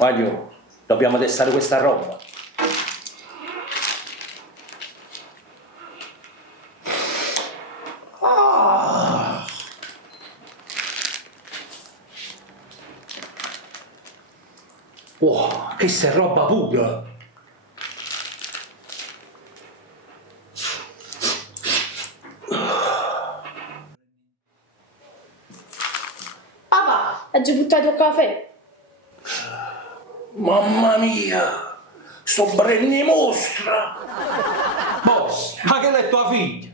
Maglio, dobbiamo testare questa roba. Wow, questa è roba pura! Papà, hai già buttato il caffè? Mamma mia! Sto brenni mostra! Boss, ma che l'è tua figlia?